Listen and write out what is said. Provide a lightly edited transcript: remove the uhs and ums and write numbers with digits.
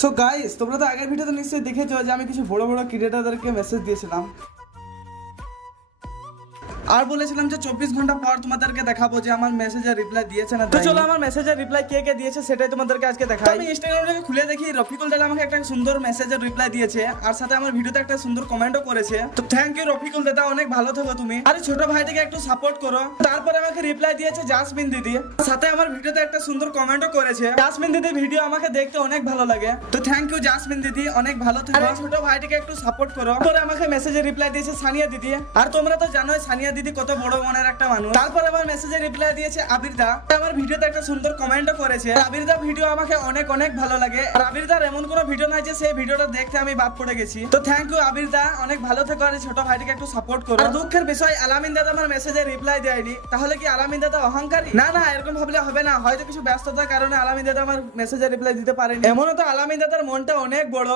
So guys, তোমরা তো আগের ভিডিওতে নিশ্চয়ই দেখেছো যে আমি কিছু বড় বড় ক্রিয়েটরদেরকে মেসেজ দিয়েছিলাম আর বলেছিলাম যে 24 ঘন্টা পর তোমাদেরকে দেখাবো যে আমার মেসেজের রিপ্লাই দিয়েছে না। তো চলো আমার মেসেজের রিপ্লাই কে কে দিয়েছে সেটাই তোমাদেরকে আজকে দেখাই। আমি ইনস্টাগ্রামটাকে খুলে দেখি রফিকুল দাদা আমাকে একটা সুন্দর মেসেজের রিপ্লাই দিয়েছে আর সাথে আমার ভিডিওতে একটা সুন্দর কমেন্টও করেছে। তো থ্যাংক ইউ রফিকুল দাদা, অনেক ভালো থেকো তুমি। আরে ছোট ভাইটাকে একটু সাপোর্ট করো। তারপরে আমাকে রিপ্লাই দিয়েছে জাসমিন দিদি, সাথে আমার ভিডিওতে একটা সুন্দর কমেন্টও করেছে। জাসমিন দিদির ভিডিও আমাকে দেখতে অনেক ভালো লাগে। তো থ্যাংক ইউ জাসমিন দিদি, অনেক ভালো থেকো। আর ছোট ভাইটাকে একটু সাপোর্ট করো। পরে আমাকে মেসেজে রিপ্লাই দিয়েছে সানিয়া দিদি, আর তোমরা তো জানোই সানিয়া দিদি কত বড় মনের একটা মানুষ। তারপর আমার মেসেজে রিপ্লাই দিয়েছে আবির দা, আমার ভিডিওতে একটা সুন্দর কমেন্টও করেছে। আবির দা ভিডিও আমাকে অনেক অনেক ভালো লাগে। আর আবির দার এমন কোনো ভিডিও নাই যে সেই ভিডিওটা দেখতে আমি বাদ পড়ে গেছি। তো থ্যাংক ইউ আবির দা, অনেক ভালো থেকো আর ছোট ভাইটিকে একটু সাপোর্ট করো। আর দুঃখের বিষয় আলামিন দাদা আমার মেসেজে রিপ্লাই দেয়নি। তাহলে কি আলামিন দাদা অহংকারী? না না, এরকম ভাবলে হবে না। হয়তো কিছু ব্যস্ততার কারণে আলামিন দাদা আমার মেসেজে রিপ্লাই দিতে পারেনি। এমনও তো আলামিন দাদার মনটা অনেক বড়।